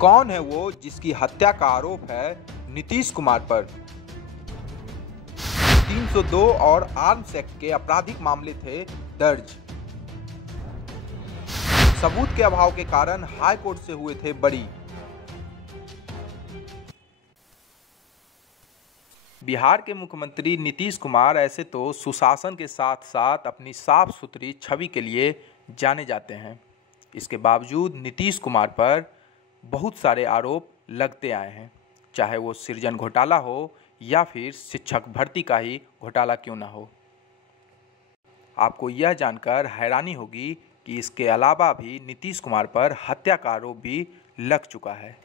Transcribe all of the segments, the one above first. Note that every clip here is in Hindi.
कौन है वो जिसकी हत्या का आरोप है नीतीश कुमार पर? 302 और आर्म्स एक्ट के आपराधिक मामले थे दर्ज। सबूत के अभाव के कारण हाई कोर्ट से हुए थे बरी। बिहार के मुख्यमंत्री नीतीश कुमार ऐसे तो सुशासन के साथ साथ अपनी साफ सुथरी छवि के लिए जाने जाते हैं। इसके बावजूद नीतीश कुमार पर बहुत सारे आरोप लगते आए हैं, चाहे वो सृजन घोटाला हो या फिर शिक्षक भर्ती का ही घोटाला क्यों ना हो। आपको यह जानकर हैरानी होगी कि इसके अलावा भी नीतीश कुमार पर हत्या का आरोप भी लग चुका है।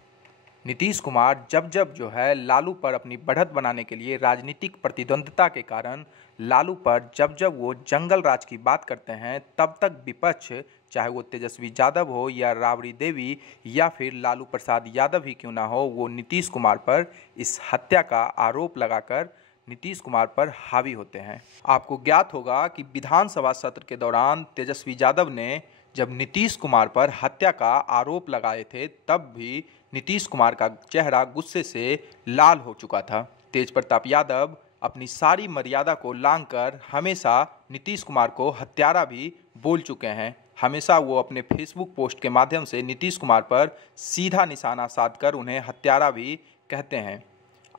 नीतीश कुमार जब जो है लालू पर अपनी बढ़त बनाने के लिए राजनीतिक प्रतिद्वंद्विता के कारण लालू पर जब वो जंगल राज की बात करते हैं, तब तक विपक्ष, चाहे वो तेजस्वी यादव हो या राबड़ी देवी या फिर लालू प्रसाद यादव ही क्यों ना हो, वो नीतीश कुमार पर इस हत्या का आरोप लगाकर नीतीश कुमार पर हावी होते हैं। आपको ज्ञात होगा कि विधानसभा सत्र के दौरान तेजस्वी यादव ने जब नीतीश कुमार पर हत्या का आरोप लगाए थे, तब भी नीतीश कुमार का चेहरा गुस्से से लाल हो चुका था। तेज प्रताप यादव अपनी सारी मर्यादा को लांघकर हमेशा नीतीश कुमार को हत्यारा भी बोल चुके हैं। हमेशा वो अपने फेसबुक पोस्ट के माध्यम से नीतीश कुमार पर सीधा निशाना साधकर उन्हें हत्यारा भी कहते हैं।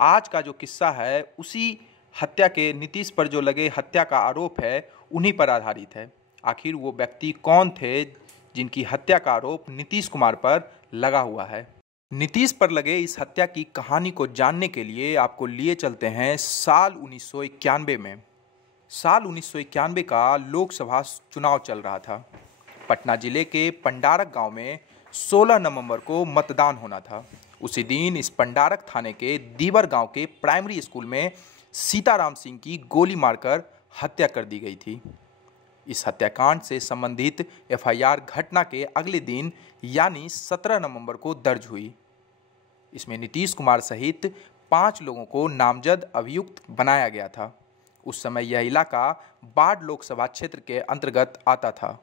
आज का जो किस्सा है उसी हत्या के नीतीश पर जो लगे हत्या का आरोप है उन्हीं पर आधारित है। आखिर वो व्यक्ति कौन थे जिनकी हत्या का आरोप नीतीश कुमार पर लगा हुआ है? नीतीश पर लगे इस हत्या की कहानी को जानने के लिए आपको लिए चलते हैं साल 1991 में। साल 1991 का लोकसभा चुनाव चल रहा था। पटना जिले के पंडारक गांव में 16 नवंबर को मतदान होना था। उसी दिन इस पंडारक थाने के दीवर गांव के प्राइमरी स्कूल में सीताराम सिंह की गोली मारकर हत्या कर दी गई थी। इस हत्याकांड से संबंधित एफआईआर घटना के अगले दिन यानी 17 नवंबर को दर्ज हुई। इसमें नीतीश कुमार सहित 5 लोगों को नामजद अभियुक्त बनाया गया था। उस समय यह इलाका बाढ़ लोकसभा क्षेत्र के अंतर्गत आता था।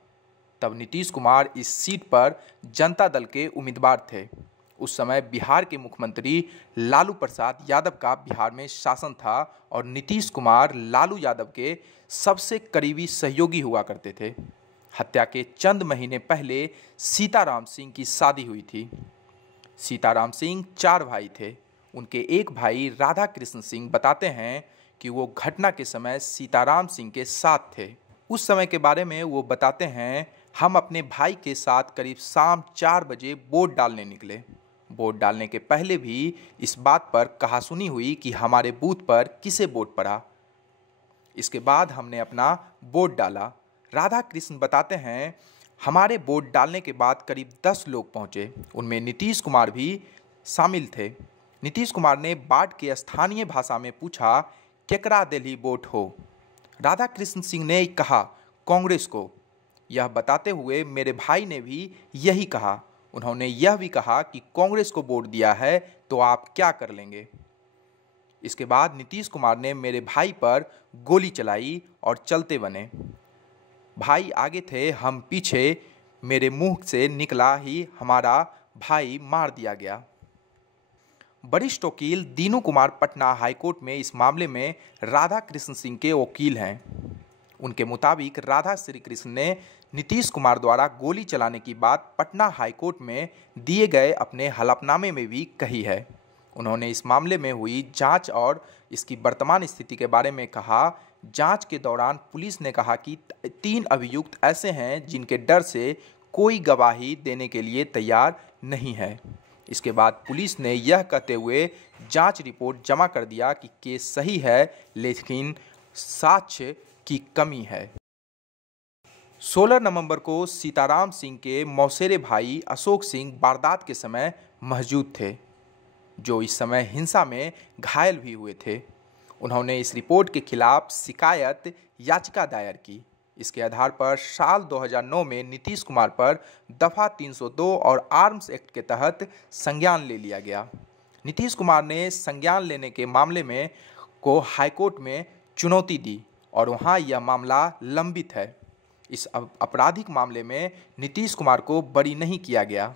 तब नीतीश कुमार इस सीट पर जनता दल के उम्मीदवार थे। उस समय बिहार के मुख्यमंत्री लालू प्रसाद यादव का बिहार में शासन था और नीतीश कुमार लालू यादव के सबसे करीबी सहयोगी हुआ करते थे। हत्या के चंद महीने पहले सीताराम सिंह की शादी हुई थी। सीताराम सिंह 4 भाई थे। उनके एक भाई राधा कृष्ण सिंह बताते हैं कि वो घटना के समय सीताराम सिंह के साथ थे। उस समय के बारे में वो बताते हैं, हम अपने भाई के साथ करीब शाम 4 बजे वोट डालने निकले। वोट डालने के पहले भी इस बात पर कहासुनी हुई कि हमारे बूथ पर किसे वोट पड़ा। इसके बाद हमने अपना वोट डाला। राधा कृष्ण बताते हैं, हमारे वोट डालने के बाद करीब 10 लोग पहुंचे। उनमें नीतीश कुमार भी शामिल थे। नीतीश कुमार ने बाढ़ के स्थानीय भाषा में पूछा, केकरा दिल्ली वोट हो? राधा कृष्ण सिंह ने कहा, कांग्रेस को। यह बताते हुए मेरे भाई ने भी यही कहा। उन्होंने यह भी कहा कि कांग्रेस को वोट दिया है तो आप क्या कर लेंगे। इसके बाद नीतीश कुमार ने मेरे भाई पर गोली चलाई और चलते बने। भाई आगे थे, हम पीछे। मेरे मुंह से निकला ही हमारा भाई मार दिया गया। वरिष्ठ वकील दीनू कुमार पटना हाईकोर्ट में इस मामले में राधा कृष्ण सिंह के वकील हैं। उनके मुताबिक राधा श्री कृष्ण ने नीतीश कुमार द्वारा गोली चलाने की बात पटना हाईकोर्ट में दिए गए अपने हलफनामे में भी कही है। उन्होंने इस मामले में हुई जांच और इसकी वर्तमान स्थिति के बारे में कहा। जांच के दौरान पुलिस ने कहा कि 3 अभियुक्त ऐसे हैं जिनके डर से कोई गवाही देने के लिए तैयार नहीं है। इसके बाद पुलिस ने यह कहते हुए जांच रिपोर्ट जमा कर दिया कि केस सही है, लेकिन साक्ष्य की कमी है। 16 नवंबर को सीताराम सिंह के मौसेरे भाई अशोक सिंह वारदात के समय मौजूद थे, जो इस समय हिंसा में घायल भी हुए थे। उन्होंने इस रिपोर्ट के खिलाफ शिकायत याचिका दायर की। इसके आधार पर साल 2009 में नीतीश कुमार पर दफा 302 और आर्म्स एक्ट के तहत संज्ञान ले लिया गया। नीतीश कुमार ने संज्ञान लेने के मामले में को हाईकोर्ट में चुनौती दी और वहां यह मामला लंबित है। इस आपराधिक मामले में नीतीश कुमार को बरी नहीं किया गया।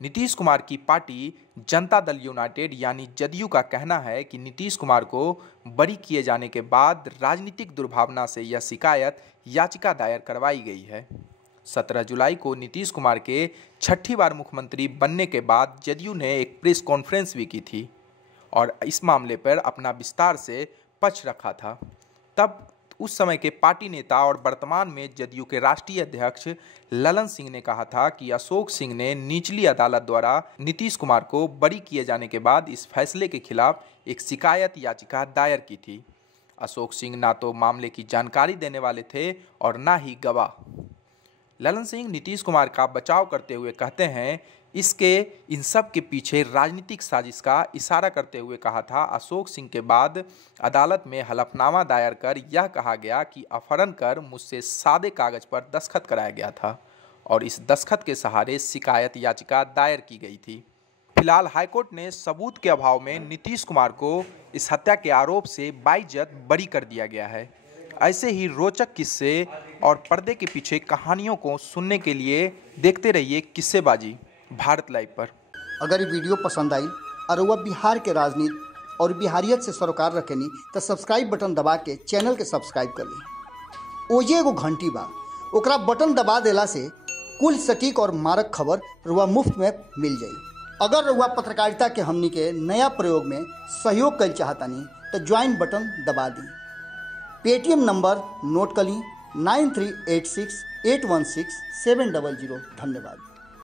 नीतीश कुमार की पार्टी जनता दल यूनाइटेड यानी जदयू का कहना है कि नीतीश कुमार को बरी किए जाने के बाद राजनीतिक दुर्भावना से यह शिकायत याचिका दायर करवाई गई है। 17 जुलाई को नीतीश कुमार के छठी बार मुख्यमंत्री बनने के बाद जदयू ने एक प्रेस कॉन्फ्रेंस भी की थी और इस मामले पर अपना विस्तार से पक्ष रखा था। तब उस समय के पार्टी नेता और वर्तमान में जदयू के राष्ट्रीय अध्यक्ष ललन सिंह ने कहा था कि अशोक सिंह ने निचली अदालत द्वारा नीतीश कुमार को बरी किए जाने के बाद इस फैसले के खिलाफ एक शिकायत याचिका दायर की थी। अशोक सिंह ना तो मामले की जानकारी देने वाले थे और ना ही गवाह। ललन सिंह नीतीश कुमार का बचाव करते हुए कहते हैं, इन सब के पीछे राजनीतिक साजिश का इशारा करते हुए कहा था। अशोक सिंह के बाद अदालत में हलफनामा दायर कर यह कहा गया कि अपहरण कर मुझसे सादे कागज पर दस्तखत कराया गया था और इस दस्तखत के सहारे शिकायत याचिका दायर की गई थी। फिलहाल हाईकोर्ट ने सबूत के अभाव में नीतीश कुमार को इस हत्या के आरोप से बाइज्जत बरी कर दिया गया है। ऐसे ही रोचक किस्से और पर्दे के पीछे कहानियों को सुनने के लिए देखते रहिए किस्सेबाजी भारत लाइव पर। अगर ये वीडियो पसंद आई और वह बिहार के राजनीति और बिहारियत से सरोकार रखेनी तो सब्सक्राइब बटन दबा के चैनल के सब्सक्राइब कर ली। ओजे एगो घंटी बा, ओकरा बटन दबा देला से कुल सटीक और मारक खबर रुआ मुफ्त में मिल जाई। अगर रुआ पत्रकारिता के हमनी के नया प्रयोग में सहयोग कर चाहतानी तो ज्वाइन बटन दबा दी। पेटीएम नंबर नोट कर ली 9386816700। धन्यवाद।